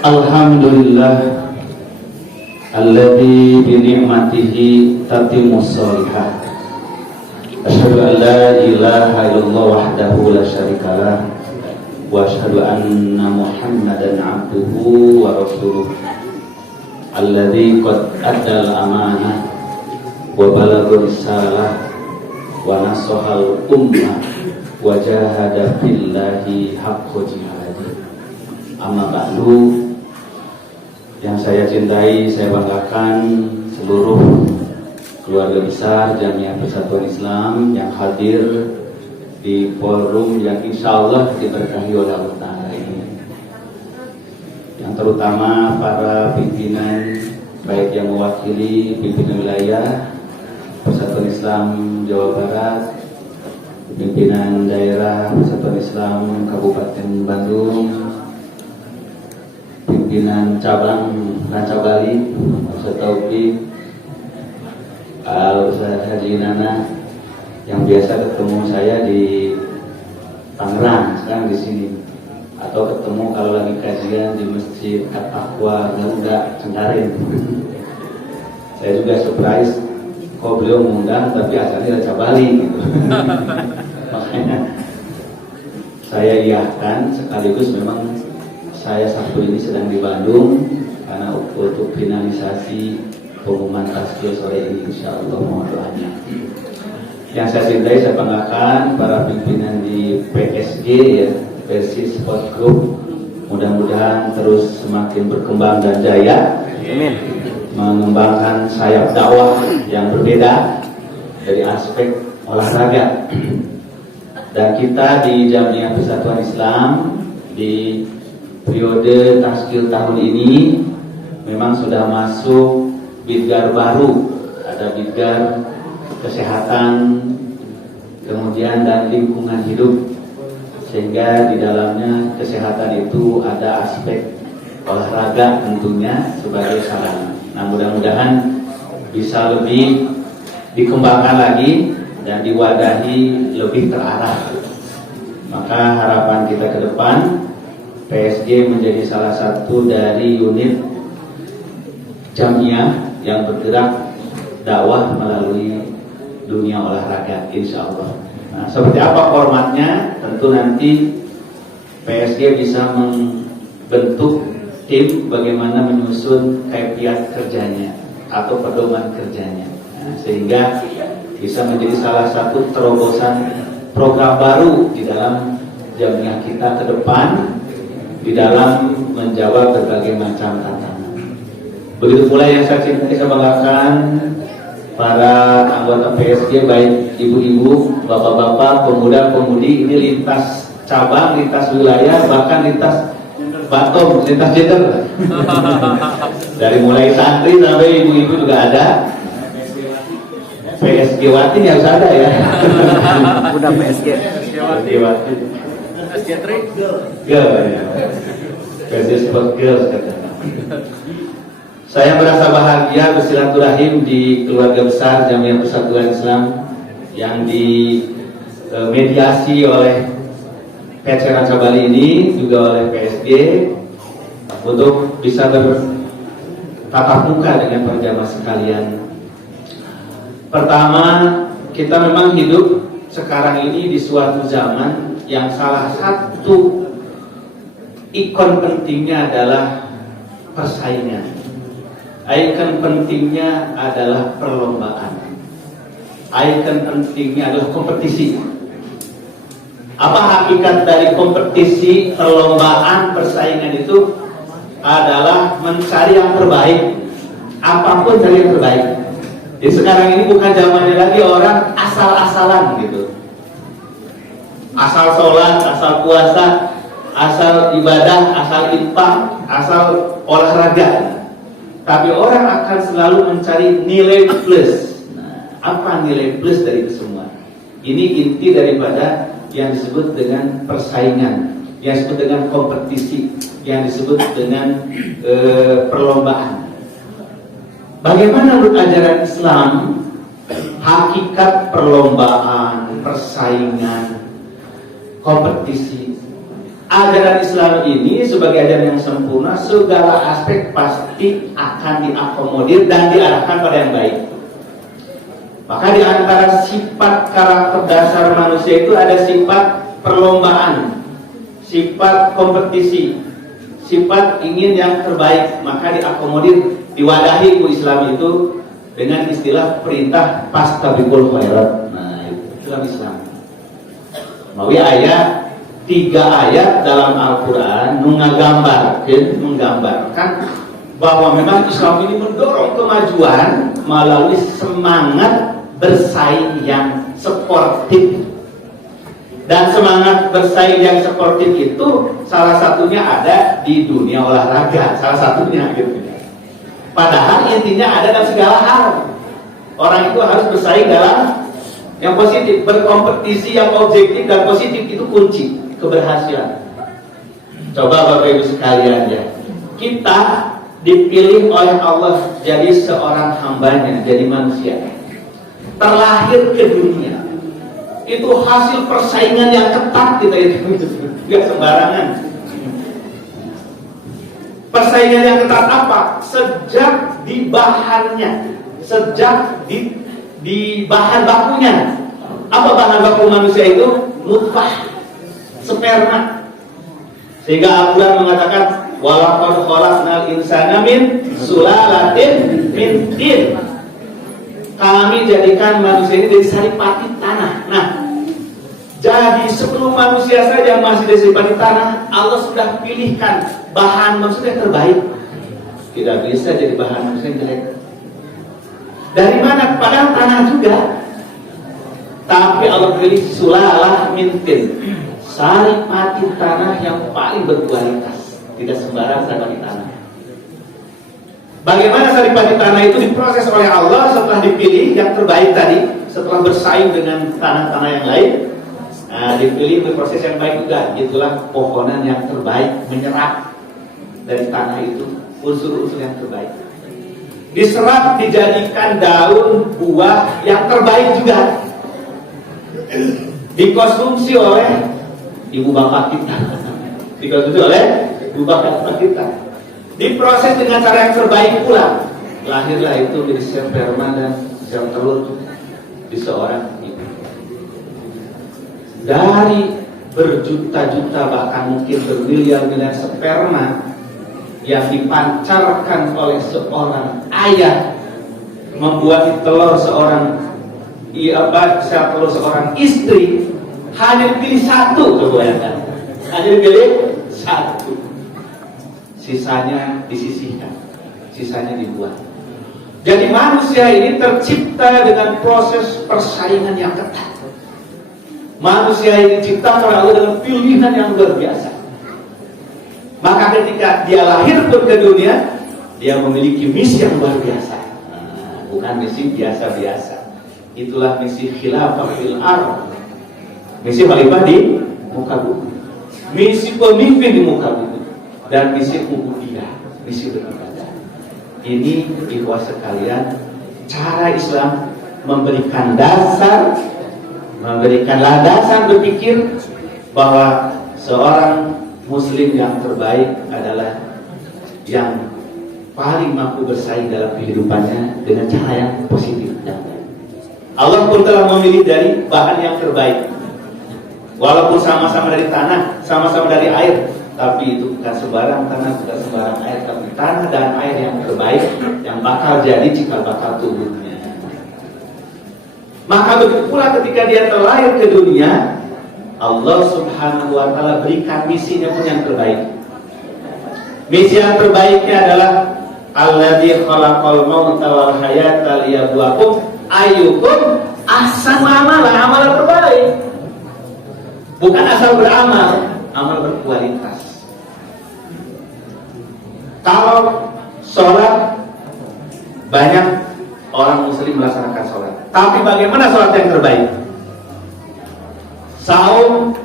Alhamdulillah alladzi bi ni'matihi tatimmus shalihah. Asyhadu an la ilaha illallah wahdahu la syarikalah wa asyhadu anna Muhammadan abduhu wa rasuluh alladzi qad addal amanah wa balagha risalah wa nasahal ummah wa jahada fillahi haqqa jihadih. Amma ba'du. Yang saya cintai, saya banggakan seluruh keluarga besar Jamiah Persatuan Islam yang hadir di forum yang insya Allah diberkahi oleh Allah Ta'ala ini. Yang terutama para pimpinan, baik yang mewakili pimpinan wilayah Persatuan Islam Jawa Barat, pimpinan daerah Persatuan Islam Kabupaten Bandung, pimpinan cabang Ranca Bali, Ustaz Taufik, Ustaz Haji Nana, yang biasa ketemu saya di Tangerang, sekarang di sini, atau ketemu kalau lagi kajian di Masjid At-Taqwa Garuda Cengkareng. Saya juga surprise, kok beliau mengundang tapi asalnya Ranca Bali gitu. Makanya saya iakan, sekaligus memang saya Sabtu ini sedang di Bandung karena untuk finalisasi pengumuman tazkiyah sore ini, insya Allah mohon doanya. Yang saya cintai, saya banggakan para pimpinan di PSG ya, Persis Sport Group, mudah-mudahan terus semakin berkembang dan jaya. Amin. Mengembangkan sayap dakwah yang berbeda dari aspek olahraga. Dan kita di Jamiah Persatuan Islam di periode tazkiyah tahun ini memang sudah masuk bidgar baru. Ada bidgar kesehatan, kemudian dan lingkungan hidup, sehingga di dalamnya kesehatan itu ada aspek olahraga tentunya sebagai sarana. Nah, mudah-mudahan bisa lebih dikembangkan lagi dan diwadahi lebih terarah. Maka harapan kita ke depan, PSG menjadi salah satu dari unit jamiah yang bergerak dakwah melalui dunia olahraga, insya Allah. Nah, seperti apa formatnya? Tentu nanti PSG bisa membentuk tim bagaimana menyusun kaifiat kerjanya atau pedoman kerjanya, nah, sehingga bisa menjadi salah satu terobosan program baru di dalam jamiah kita ke depan, di dalam menjawab berbagai macam tantangan. Begitu pula yang saya cintai, saya banggakan para anggota PSG, baik ibu-ibu, bapak-bapak, pemuda-pemudi, ini lintas cabang, lintas wilayah, bahkan lintas batom, lintas gender. Dari mulai santri sampai ibu-ibu juga ada. PSG Wati harus ada ya. Udah PSG Wati. Girl ya. PSG Sport Girls katanya. Saya merasa bahagia bersilaturahim di keluarga besar Jamiah Persatuan Islam yang dimediasi oleh PC Ranca Bali ini, juga oleh PSG, untuk bisa bertatap muka dengan para jamaah sekalian. Pertama, kita memang hidup sekarang ini di suatu zaman yang salah satu ikon pentingnya adalah persaingan. Ikon pentingnya adalah perlombaan. Ikon pentingnya adalah kompetisi. Apa hakikat dari kompetisi, perlombaan, persaingan itu? Adalah mencari yang terbaik. Apapun cari yang terbaik. Jadi sekarang ini bukan zamannya lagi orang asal-asalan gitu. Asal sholat, asal puasa, asal ibadah, asal infak, asal olahraga. Tapi orang akan selalu mencari nilai plus. Nah, apa nilai plus dari itu semua? Ini inti daripada yang disebut dengan persaingan, yang disebut dengan kompetisi, yang disebut dengan perlombaan. Bagaimana menurut ajaran Islam hakikat perlombaan, persaingan, kompetisi? ajaran Islam ini sebagai ajaran yang sempurna, segala aspek pasti akan diakomodir dan diarahkan pada yang baik. Maka di antara sifat karakter dasar manusia itu ada sifat perlombaan, sifat kompetisi, sifat ingin yang terbaik. Maka diakomodir, diwadahi Islam itu dengan istilah perintah fastabiqul khairat. Nah, itulah Islam. Mawi ayat 3 ayat dalam Al-Quran menggambarkan bahwa memang Islam ini mendorong kemajuan melalui semangat bersaing yang sportif. Dan semangat bersaing yang sportif itu salah satunya ada di dunia olahraga, salah satunya gitu. Padahal intinya ada dalam segala hal. Orang itu harus bersaing dalam yang positif, berkompetisi yang objektif dan positif, itu kunci keberhasilan. Coba Bapak Ibu sekalian ya, kita dipilih oleh Allah jadi seorang hambanya, jadi manusia, terlahir ke dunia. Itu hasil persaingan yang ketat kita itu, gak sembarangan. Persaingan yang ketat apa? Sejak di bahannya, sejak di bahan bakunya. Apa bahan baku manusia itu? Nutfah, sperma. Sehingga Al-Quran mengatakan walaqad khalaqnal insana min sulalatin min tin. Kami jadikan manusia ini dari saripati tanah. Nah, jadi sebelum manusia saja masih dari saripati tanah, Allah sudah pilihkan bahan manusia yang terbaik. Tidak bisa jadi bahan manusia yang jelek. Dari mana? Padahal tanah juga. Tapi Allah pilih sulalah min tin, saripati tanah yang paling berkualitas. Tidak sembarang saripati tanah. Bagaimana saripati tanah itu diproses oleh Allah setelah dipilih yang terbaik tadi, setelah bersaing dengan tanah-tanah yang lain. Nah, dipilih berproses yang baik juga. Itulah pohonan yang terbaik, menyerap dari tanah itu unsur-unsur yang terbaik. Diserap, dijadikan daun buah yang terbaik juga. Dikonsumsi oleh ibu bapak kita. Dikonsumsi oleh ibu bapak kita. Diproses dengan cara yang terbaik pula. Lahirlah itu dari sperma dan sel telur di seorang ibu. Dari berjuta-juta bahkan mungkin bermiliar-miliar sperma yang dipancarkan oleh seorang ayah membuat telur seorang sel telur seorang istri, hanya dipilih satu, coba bayangkan. Hanya dipilih satu. Sisanya disisihkan, sisanya dibuat. Jadi manusia ini tercipta dengan proses persaingan yang ketat. Manusia ini diciptakan oleh Allah dengan pilihan yang luar biasa. Maka ketika dia lahir pun ke dunia, dia memiliki misi yang luar biasa. Bukan misi biasa-biasa. Itulah misi khilafah fil ardh. Misi khalifah di muka bumi. Misi pemimpin di muka bumi. Dan misi ubudiyah, misi beribadah. Ini ikhwah sekalian, cara Islam memberikan dasar, memberikan landasan berpikir bahwa seorang Muslim yang terbaik adalah yang paling mampu bersaing dalam kehidupannya dengan cara yang positif. Allah pun telah memilih dari bahan yang terbaik. Walaupun sama-sama dari tanah, sama-sama dari air, tapi itu bukan sembarang tanah, bukan sembarang air, tapi tanah dan air yang terbaik yang bakal jadi cikal bakal tubuhnya. Maka begitu pula ketika dia terlahir ke dunia, Allah Subhanahu wa Ta'ala berikan misinya pun yang terbaik. Misi yang terbaiknya adalah alladzi khalaqal mauta wal hayata liyabluwakum ayyukum ahsanu amala, amalan terbaik. Bukan asal beramal, amal berkualitas. Kalau sholat, banyak orang muslim melaksanakan sholat, tapi bagaimana sholat yang terbaik? Saum,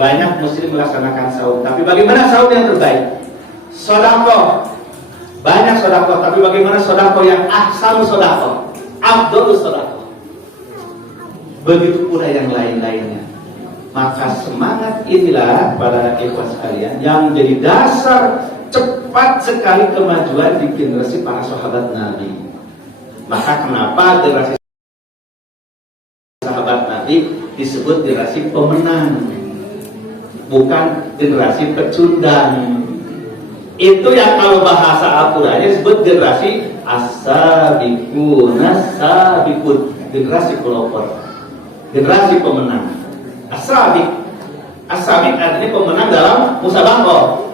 banyak muslim melaksanakan saum, tapi bagaimana saum yang terbaik? Sodako, banyak sodako, tapi bagaimana sodako yang ahsanu sodako, afdhalus sodako? Begitu pula yang lain-lainnya. Maka semangat inilah para ikhwan sekalian yang menjadi dasar cepat sekali kemajuan di generasi para sahabat Nabi. Maka kenapa generasi sahabat Nabi disebut generasi pemenang, bukan generasi pecundang. Itu yang kalau bahasa Al-Qur'annya disebut generasi as-sabiqun, as-sabiqun, generasi pelopor, generasi pemenang. As-sabiq, as-sabiq artinya pemenang dalam musabaqah.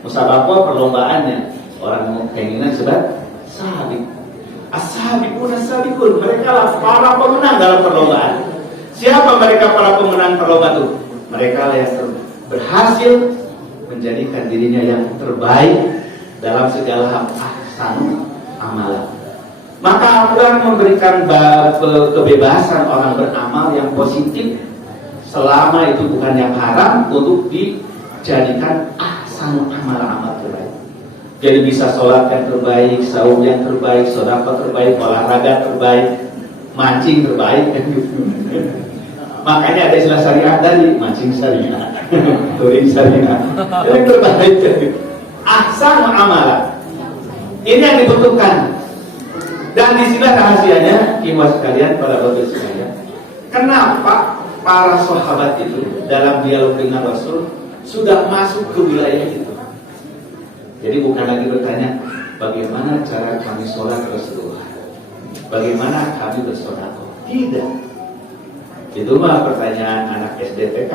Musabaqah perlombaannya. Orang mau keinginan sebab sabiq. As-sabiqun, as-sabiqun, mereka lah para pemenang dalam perlombaan. Siapa mereka para pemenang perlombaan itu? Mereka lah yang berhasil menjadikan dirinya yang terbaik dalam segala hal ahsan amalan. Maka Al-Quran memberikan kebebasan orang beramal yang positif selama itu bukan yang haram untuk dijadikan ahsan amal-amal terbaik. Jadi bisa sholat yang terbaik, saum yang terbaik, sedekah terbaik, olahraga terbaik, mancing terbaik kan gitu. Makanya ada istilah syariah tadi, mancing syariah, touring syariah, yang terbaik jadi ahsan amalan. Ini yang dibutuhkan. Dan disinilah rahasianya, ikhwan sekalian, para bapak sekalian. Kenapa para sahabat itu dalam dialog dengan Rasul sudah masuk ke wilayah itu? Jadi bukan lagi bertanya bagaimana cara kami sholat Rasulullah, bagaimana kami bersedekah. Tidak. Itu mah pertanyaan anak SD TK.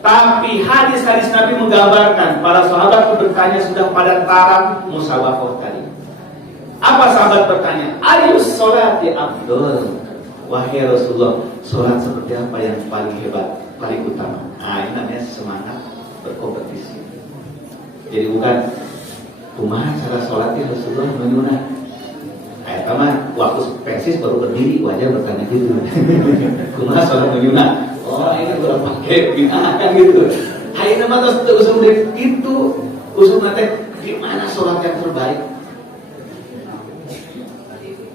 Tapi hadis-hadis Nabi menggambarkan para sahabat itu bertanya sudah pada taraf musabaqah tadi. Apa sahabat bertanya? Ayus sholati afdol. Wahai Rasulullah, sholat seperti apa yang paling hebat, paling utama? Nah, ini namanya semangat berkompetisi. Jadi bukan kumaha cara sholatnya Rasulullah menyunah. Kayak sama waktu persis baru berdiri wajar bertanya gitu. Kumaha sholat menyunah? Oh ini udah pakai gimana kan gitu. Hai nama terus usung dari itu usung nanti gimana sholat yang terbaik.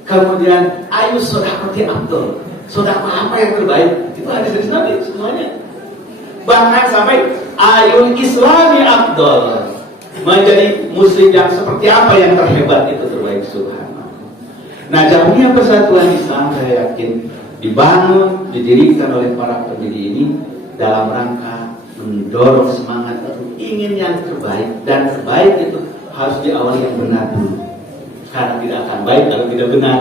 Kemudian ayo sedekah abdul, sedekah apa yang terbaik? Itu hadis Nabi semuanya. Bahkan sampai ayul islami abdul, menjadi muslim yang seperti apa yang terhebat itu terbaik. Subhanallah. Nah, jauhnya persatuan Islam saya yakin dibangun, didirikan oleh para pendiri ini dalam rangka mendorong semangat itu ingin yang terbaik, dan terbaik itu harus diawali yang benar dulu. Karena tidak akan baik kalau tidak benar.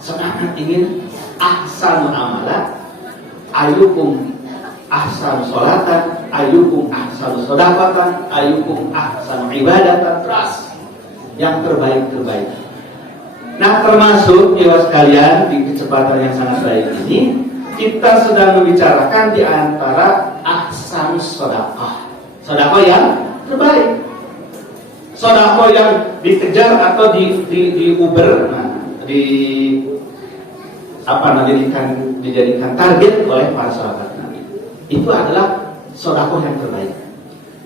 Semangat ingin ahsan amalan, ayukum ahsan sholatan, ayukum ahsan sodaqatan, ayukum ahsan ibadatan, terus yang terbaik-terbaik. Nah, termasuk ikhwan sekalian di kecepatan yang sangat baik ini kita sedang membicarakan di antara ahsan sodaqah, sodaqah yang terbaik, sodaqah yang dikejar atau di Uber, nah, dijadikan target oleh para sahabat Nabi. Itu adalah sodaqah yang terbaik.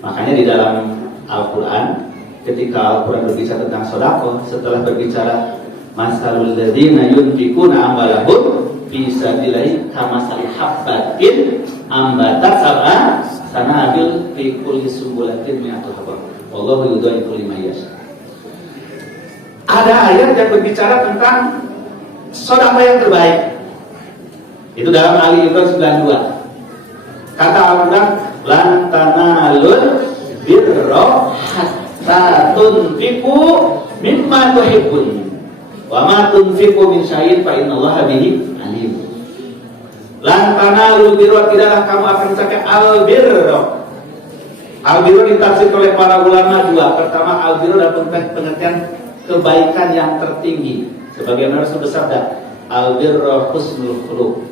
Makanya di dalam Al-Quran, ketika Al-Quran berbicara tentang sodaqah, setelah berbicara masalul ladzina yunfikuna amwalahum fi sabilillah kamasali habbatin ambatat sab'a sanabil fi kulli sumbulatin mi'atu habba wallahu yudhaifu liman yasha. Ada ayat yang berbicara tentang sedekah yang terbaik. Itu dalam Ali Imran 92. Kata Al-Quran, lan tanalul birra hatta tunfiqu mimma tuhibbun. Wa ma tunfiqu min syai'in fa innallaha bihi alim. Lan tanalul birra, tidaklah kamu akan mencapai al-birra. Al-birra ditafsir oleh para ulama dua. Pertama, al-birra dalam pengertian kebaikan yang tertinggi. Sebagaimana Rasul bersabda, al-birra husnul khuluq.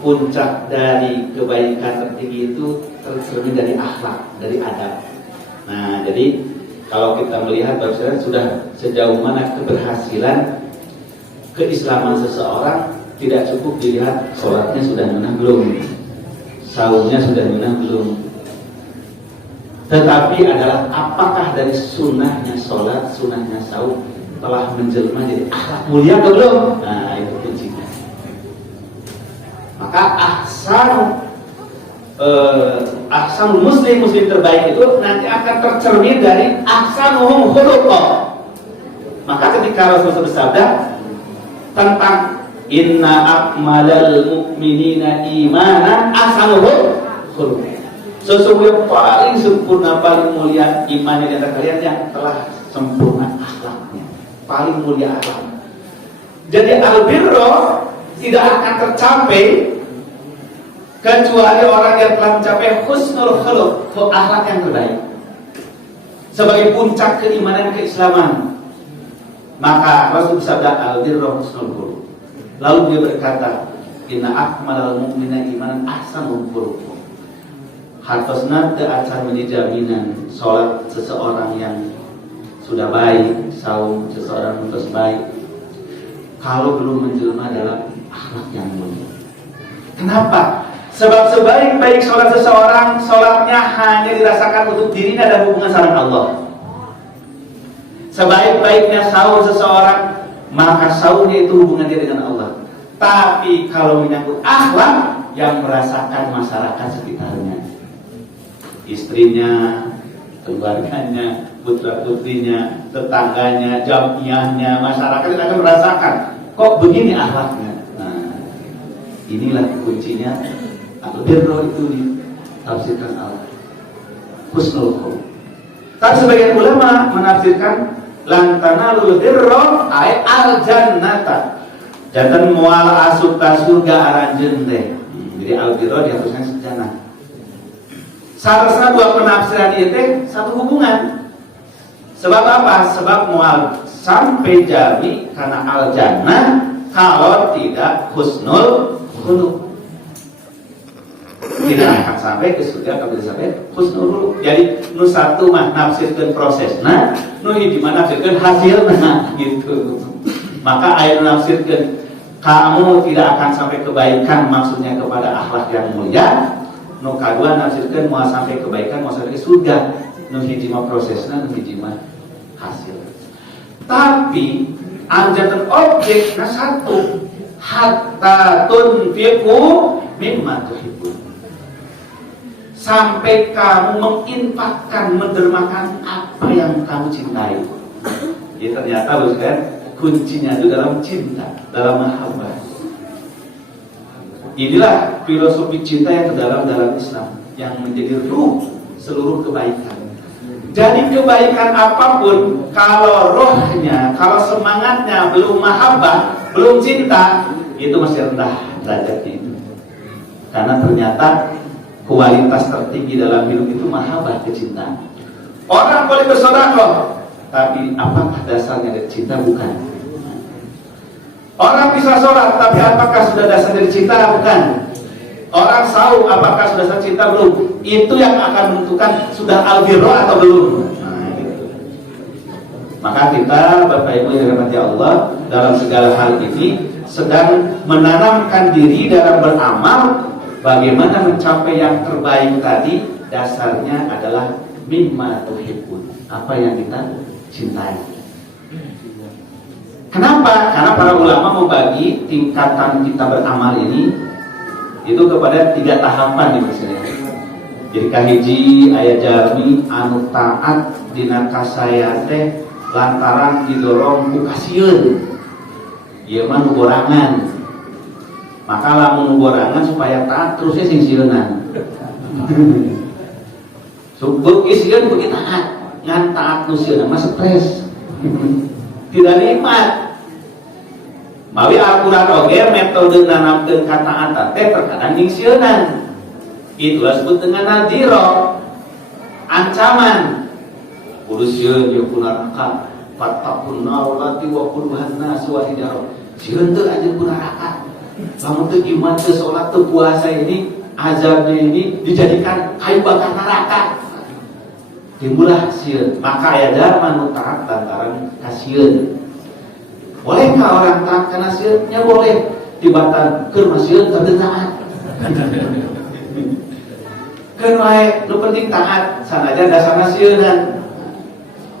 Puncak dari kebaikan tertinggi itu tercermin dari akhlak, dari adab. Nah, jadi kalau kita melihat bahwa sudah sejauh mana keberhasilan keislaman seseorang, tidak cukup dilihat sholatnya sudah nyunah belum, saumnya sudah nyunah belum, tetapi adalah apakah dari sunnahnya sholat, sunnahnya saum telah menjelma jadi akhlak mulia atau belum. Nah, itu kuncinya. Maka ahsanul muslim terbaik itu nanti akan tercermin dari ahsanuhum khuluqa. Maka ketika Rasulullah bersabda tentang inna akmalal mu'minina imanan ahsanuhum khuluqa, sesungguhnya paling sempurna, paling mulia iman di antara kalian yang telah sempurna akhlaknya, paling mulia akhlak. Jadi albirro tidak akan tercapai kecuali orang yang telah mencapai husnul khuluq, akhlak yang terbaik sebagai puncak keimanan keislaman. Maka Rasul bersabda al-birru husnul khuluq. Lalu dia berkata, inna akmalal mu'mina imanan ahsanul khuluq. Hartosna teu acan menjadi jaminan salat seseorang yang sudah baik, saum seseorang yang terus baik, kalau belum menjelma dalam akhlak yang mulia. Kenapa? Sebab sebaik-baik sholat seseorang, sholatnya hanya dirasakan untuk dirinya dan hubungan sama Allah. Sebaik-baiknya saum seseorang, maka saumnya itu hubungan dia dengan Allah. Tapi kalau menyangkut akhlak, yang merasakan masyarakat sekitarnya, istrinya, keluarganya, putra-putrinya, tetangganya, jamiahnya, masyarakat itu akan merasakan, kok begini akhlaknya. Nah, inilah kuncinya. Al-birro itu ditafsirkan al-husnul khuluq. Tapi sebagian ulama menafsirkan lantanalul birro ay al-jannata. Jantan mual asup ka surga aranjeun teh. Jadi al-birro dihapuskan sejana. Salah dua penafsiran ieu teh satu hubungan. Sebab apa? Sebab mual sampai jami karena al-jannah kalau tidak husnul khuluq. Tidak akan sampai ke surga kalau tidak sampai husnul khuluq. Jadi nu satu mah nafsirkeun prosesna, nu hiji mah nafsirkeun hasilna gitu. Maka aya nafsirkeun kamu tidak akan sampai kebaikan, maksudnya kepada akhlak yang mulia. Nu kadua nafsirkeun moal sampai kebaikan, moal sampai ke surga. Nu hiji mah prosesna, nu hiji mah hasil. Tapi anjatan objeknya satu, hatta tunfiqu mimma tuhibbun. Sampai kamu menginfakkan, mendermakan apa yang kamu cintai. Jadi ternyata kan kuncinya itu dalam cinta, dalam mahabbah. Inilah filosofi cinta yang terdalam dalam Islam, yang menjadi ruh seluruh kebaikan. Jadi kebaikan apapun, kalau rohnya, kalau semangatnya belum mahabbah, belum cinta, itu masih rendah derajatnya itu. Karena ternyata kualitas tertinggi dalam hidup itu mahabbah, kecintaan. Orang boleh bersedekah, tapi apakah dasarnya dari cinta? Bukan. Orang bisa sholat, tapi apakah sudah dasar dari cinta? Bukan. Orang saum, apakah sudah dasar cinta? Belum. Itu yang akan menentukan sudah al-birro atau belum. Nah, gitu. Maka kita, Bapak Ibu yang dirahmati Allah, dalam segala hal ini sedang menanamkan diri dalam beramal. Bagaimana mencapai yang terbaik tadi? Dasarnya adalah mimma tuhibbun, apa yang kita cintai. Kenapa? Karena para ulama membagi tingkatan kita beramal ini itu kepada 3 tahapan di misalnya. Jadi kahiji aya jalmi anu taat dina kasaya teh lantaran didorong ku kasieun. Ieu mah nu gorangan. Maka lamun gorangan supaya taat terusnya sing sieunnan. Subuk isieun beuki taat, ngan taat nu sieunna mah stres. Tidak nikmat. Mawi Al-Qur'an oge metode nanamkeun kataatan teh terkadang ning sieunnan. Itulah disebut dengan nadhiro, ancaman. Kudu sieun ye ku neraka, fattaqun nar lati wa qurban nas wa hidar. Sieun teu anjeun ku neraka. Lamun teu iman, teu salat, teu puasa ini, azabnya ini dijadikan kayu bakar neraka. Timbullah sieun. Maka aya darman nu taat lantaran kasieun. Bolehkah orang taat karena sieun? Ya boleh. Tibatan keur masieun teu taat. Keun wae nu penting taat, sanajan dasarna sieunan.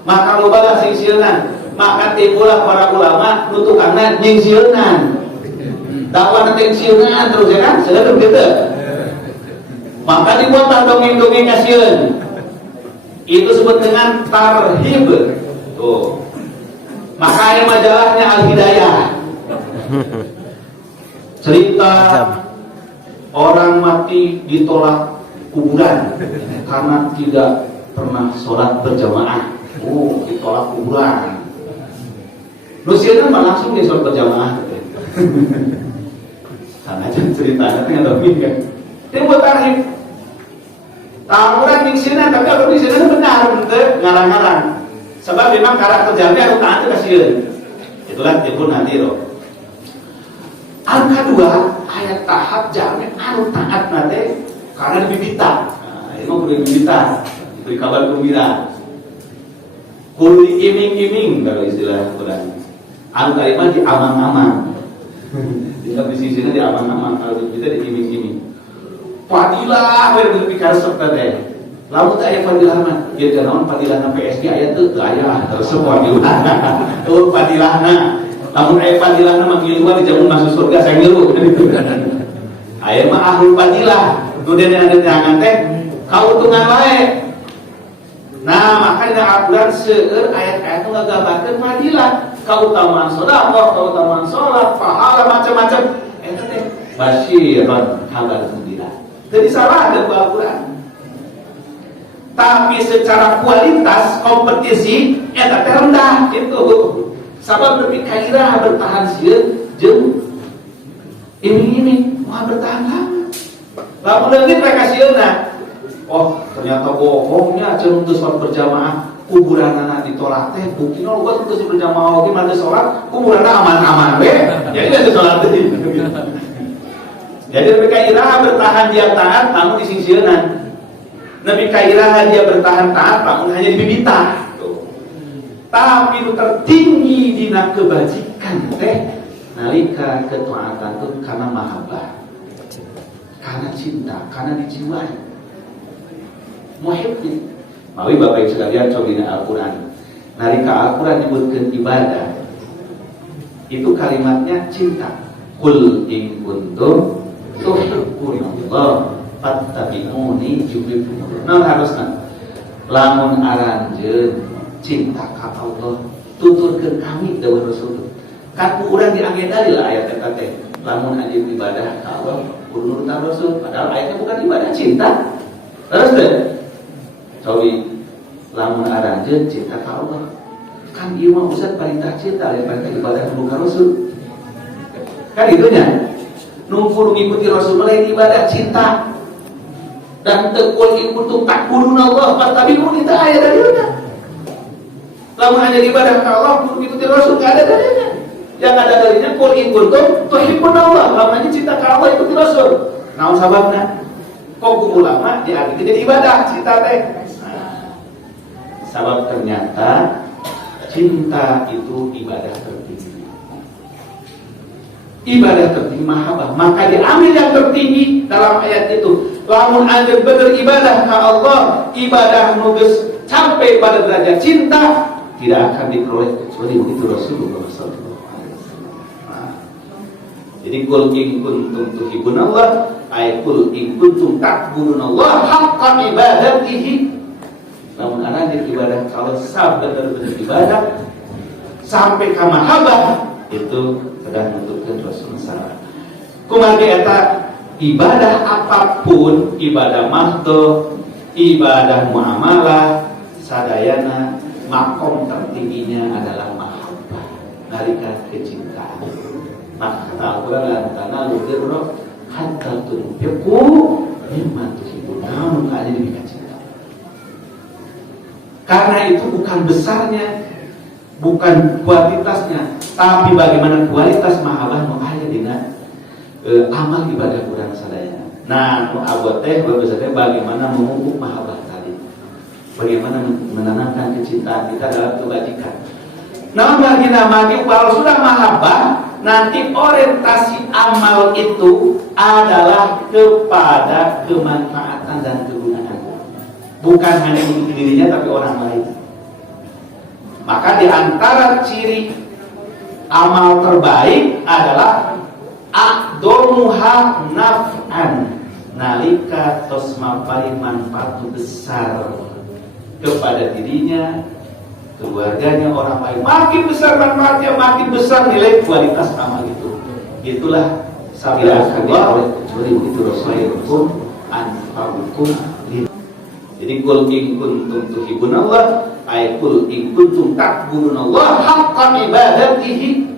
Maka loba sing sieunan. Maka timbullah para ulama nu tukangna nying sieunan. dakwah nanti siungan terus ya kan, selalu gitu. Maka dibuatlah dongeng-dongeng kasihan. Itu sebut dengan tarhib. Tuh. Maka ada majalahnya Al-Hidayah. Cerita orang mati ditolak kuburan karena tidak pernah sholat berjamaah. Oh, ditolak kuburan. Nusiana mah langsung dia sholat berjamaah. Karena ceritanya tinggal lebih kan. Dia buat tarhib. Tahuran di sini, tapi kalau di sini benar, ngarang-ngarang. Sebab memang karakter jamnya harus taat itu kasihan. Itulah timbul nanti loh. Angka 2 ayat tahap jamnya harus taat nanti karena dibibita. Nah, ini mau boleh dibibita, diberi kabar gembira. Kuli iming-iming kalau istilah Quran. Angka 5 di aman-aman. Di sini di aman-aman, kalau dibibita di iming-iming. Fadilah yang berpikir serta deh. Lalu tak ada fadilah mah. Dia kenal fadilah na PSG ayat tu ayah terus fadilah. Tuh fadilah na. Lamun ayat fadilah na manggil gua dijamun masuk surga saya ngilu. Ayat mah ahlul fadilah. Kemudian yang ada jangan teh kau tungan lain. Nah makanya Al-Quran seueur ayat-ayat itu ngagabarkeun fadilah. Keutamaan sedekah, keutamaan salat, pahala macam-macam. Eta teh basyiran kabar gembira. Jadi salah ada Al-Quran. Tapi secara kualitas kompetisi eta teh rendah itu. Sabab lebih kairah bertahan sieun jeung ini mau bertahan lama. Lamun leungit mereka sieunna. Oh, ternyata bohongnya cenah geus salat berjamaah kuburan anak ditolak teh bukti no gua geus berjamaah oge mah salat kuburan aman-aman we. Jadi geus salat teh. Jadi Nabi Kairah bertahan dia taat namun disingsieunan. Nabi Kairah dia bertahan taat namun hanya dibibitah. Tapi nu tertinggi dina kebajikan teh nalika ketaatan itu karena mahabbah. Karena cinta, karena dijiwai. Muhibbin. Mawi Bapak Ibu sekalian coba Al-Qur'an. Nalika Al-Qur'an nyebutkeun ibadah. Itu kalimatnya cinta. Qul in kuntum tuhibbunallah fattabi'uni yuhibbukumullah. Nah harusna lamun aranjeun cinta ka Allah tuturkeun kami dawuh Rasul. Kan urang diagendari lah ayat eta teh. Lamun anjeun ibadah ka Allah kudu nurutan Rasul. Padahal ayatnya bukan ibadah cinta. Terus teh sawi lamun aranjeun cinta ka Allah. Kan ieu mah Ustaz perintah cinta lain perintah ibadah kudu ka Rasul. Kan itunya. Nunggu mengikuti Rasul lain ibadah cinta dan tekul ikutum takbudun Allah fattabi'uni ta ayat dalilnya. Lamun hanya ibadah ke Allah kudu mengikuti Rasul enggak ada dalilnya. Yang ada dalilnya qul in kuntum tuhibbun Allah. Lamun hanya cinta ke Allah ikuti Rasul. Naon sababna? Kok ulama diartikan jadi ibadah cinta teh. Sabab ternyata cinta itu ibadah tertinggi. Ibadah tertinggi mahabbah, maka diambil yang tertinggi dalam ayat itu. Lamun anda bener ibadah ke Allah, ibadah nuges sampai pada derajat cinta, tidak akan diperoleh kecuali begitu Rasulullah sallallahu alaihi wasallam. Jadi qul in kuntum tuhibbunallah ay qul in kuntum ta'budunallah haqqa ibadatihi. Namun anda ibadah kalau benar-benar ibadah sampai ke mahabbah itu sedang menentukan Rasulullah. Kumargi eta ibadah apapun, ibadah mahdoh, ibadah muamalah, sadayana makom tertingginya adalah mahabbah, nalika kecintaan. Maka kata Al-Quran lantana ludirro hatta tunfiqu mimma tuhibbun. Namun ada demikian cinta. Karena itu bukan besarnya, bukan kualitasnya, tapi bagaimana kualitas mahabbah nu aya dina amal ibadah kurang sadaya. Nah, nu abot teh biasanya bagaimana memupuk mahabbah tadi. Bagaimana menanamkan kecintaan kita dalam kebajikan. Nah, bagi namanya kalau sudah mahabbah, nanti orientasi amal itu adalah kepada kemanfaatan dan kegunaan. Bukan hanya untuk dirinya tapi orang lain. Maka di antara ciri amal terbaik adalah a'domuha naf'an, nalika tos maparing manfaat besar kepada dirinya, keluarganya, orang lain. Makin besar manfaatnya, makin besar nilai kualitas amal itu. Itulah sabda Allah, itu Rasulullah anfa'ukum lin. Jadi qul in kuntum tuhibbunallah, ay qul in kuntum ta'budunallaha haqqa ibadatihi.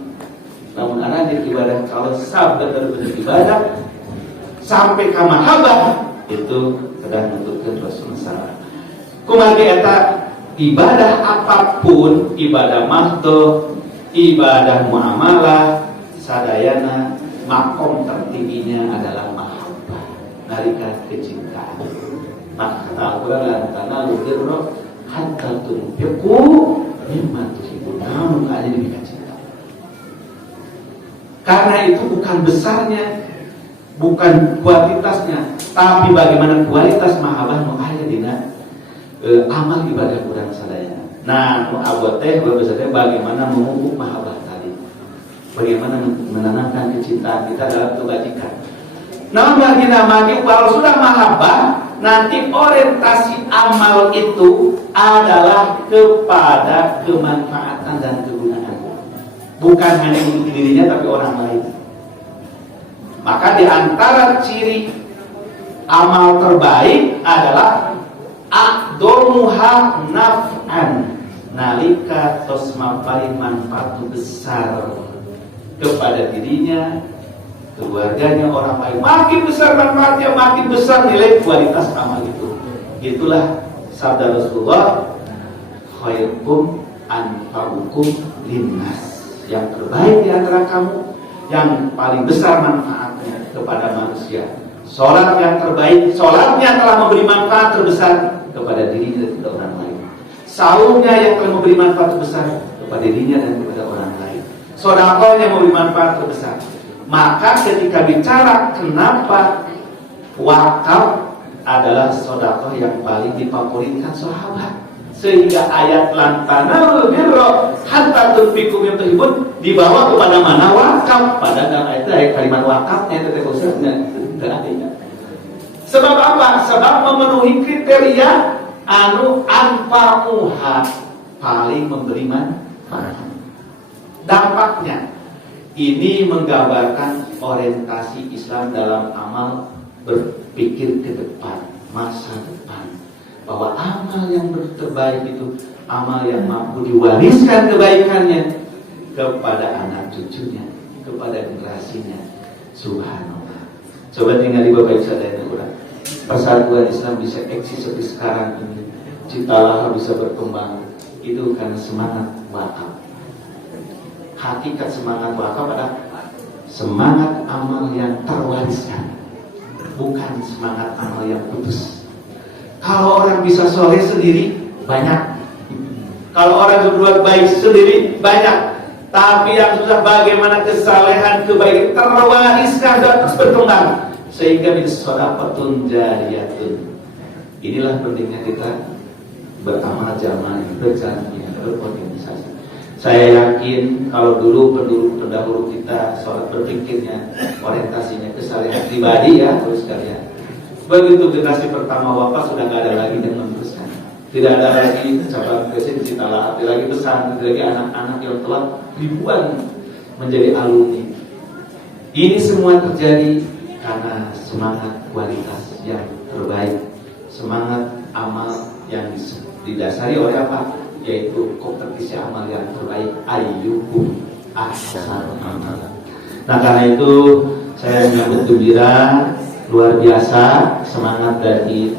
Namun ada ibadah, kalau sabda benar-benar ibadah sampai ka mahabbah, itu sedang menunjukkan Rasulullah. Kumaha eta ibadah apapun, ibadah mahdo, ibadah muamalah, sadayana makom tertingginya adalah mahabbah, nalika kecintaan. Maka kata Al-Quran, lan tanalu birra hatta tunfiqu mimma tuhibbun. Namun ada demikian cinta. Karena itu bukan besarnya, bukan kualitasnya, tapi bagaimana kualitas mahabbah nu aya dina amal ibadah kurang sadaya. Nah, nu abot teh bahwasanya bagaimana memupuk mahabbah tadi. Bagaimana menanamkan kecintaan kita dalam kebajikan. Namun bagi namanya kalau sudah mahabbah, nanti orientasi amal itu adalah kepada kemanfaatan dan kegunaan. Bukan hanya untuk dirinya tapi orang lain. Maka di antara ciri amal terbaik adalah a'domuha naf'an, nalika tos maparing manfaat besar kepada dirinya, keluarganya, orang lain. Makin besar manfaatnya, makin besar nilai kualitas amal itu. Itulah sabda Rasulullah, khairukum anfa'ukum linnas. Yang terbaik di antara kamu, yang paling besar manfaatnya kepada manusia. Sholat yang terbaik, sholatnya telah memberi manfaat terbesar kepada dirinya dan kepada orang lain. Saumnya yang telah memberi manfaat terbesar kepada dirinya dan kepada orang lain. Sedekahnya memberi manfaat terbesar. Maka ketika bicara kenapa wakaf adalah sedekah yang paling difavoritkan sahabat, sehingga ayat lan tanalul birra hatta tunfiqu mimma tuhibbun dibawa kepada mana wakaf. Padahal ayat itu kalimat wakafnya itu khususnya tidak ada. Sebab apa? Sebab memenuhi kriteria anu anfa'uha, paling memberi manfaat. Dampaknya ini menggambarkan orientasi Islam dalam amal berpikir ke depan, masa depan. Bahwa amal yang terbaik itu amal yang mampu diwariskan kebaikannya kepada anak cucunya, kepada generasinya. Subhanallah. Coba tinggal di Bapak Ibu dan Saudara. Persatuan Islam bisa eksis seperti sekarang ini, Citalah bisa berkembang, itu karena semangat wakaf. Hakikat semangat wakaf adalah semangat amal yang terwariskan, bukan semangat amal yang putus. Kalau orang bisa soleh sendiri, banyak. Kalau orang berbuat baik sendiri, banyak. Tapi yang susah bagaimana kesalehan, kebaikan terwariskan dan terus berkembang, sehingga menjadi shadaqatun jariyatun. Inilah pentingnya kita beramal jamaah, berjamaah, berorganisasi. Saya yakin kalau dulu pendahulu kita sholat berpikirnya, orientasinya kesalehan pribadi ya, terus kalian. Begitu generasi pertama wafat sudah nggak ada lagi yang meneruskan. Tidak ada lagi cabang presiden Citalah, tidak lagi pesan, tidak lagi anak-anak yang telah ribuan menjadi alumni. Ini semua terjadi karena semangat kualitas yang terbaik, semangat amal yang didasari oleh apa? Yaitu kompetisi amal yang terbaik, ayyukum ahsanu amala. Nah karena itu saya menyambut gembira luar biasa semangat dari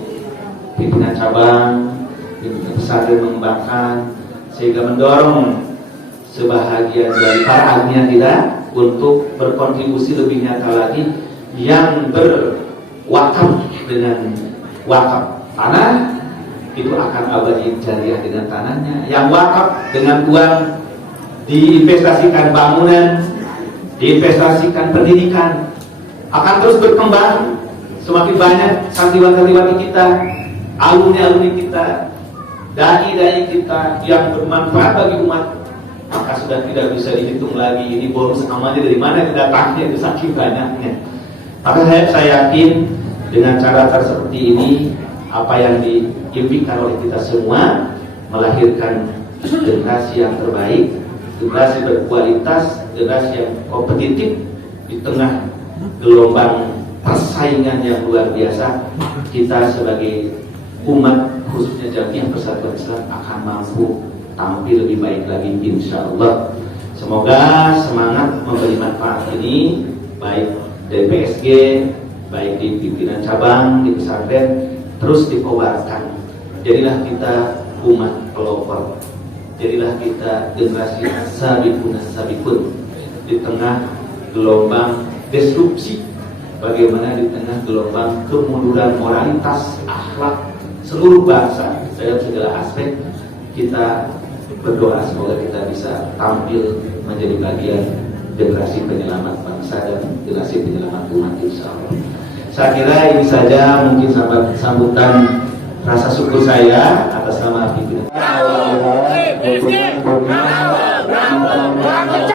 pimpinan cabang, pimpinan pesantren mengembangkan sehingga mendorong sebahagian dari para agnia kita untuk berkontribusi lebih nyata lagi yang berwakaf dengan wakaf tanah itu akan abadi jariah dengan tanahnya, yang wakaf dengan uang diinvestasikan bangunan, diinvestasikan pendidikan akan terus berkembang. Semakin banyak santriwan-santriwati kita, alumni-alumni kita, dai-dai kita yang bermanfaat bagi umat, maka sudah tidak bisa dihitung lagi ini bonus amalnya dari mana datangnya, itu saking banyaknya. Maka saya yakin dengan cara seperti ini, apa yang diimpikan oleh kita semua melahirkan generasi yang terbaik, generasi berkualitas, generasi yang kompetitif di tengah gelombang persaingan yang luar biasa. Kita sebagai umat, khususnya Jamiah Persatuan Islam, akan mampu tampil lebih baik lagi insya Allah. Semoga semangat memberi manfaat ini baik dari PSG, baik di pimpinan cabang, di pesantren, terus dikobarkan. Jadilah kita umat pelopor, jadilah kita generasi sabikun di tengah gelombang disrupsi. Bagaimana di tengah gelombang kemunduran moralitas, akhlak seluruh bangsa dalam segala aspek, kita berdoa semoga kita bisa tampil menjadi bagian generasi penyelamat bangsa dan generasi penyelamat umat insya Allah. Saya kira ini saja mungkin sambutan rasa syukur saya atas nama pimpinan.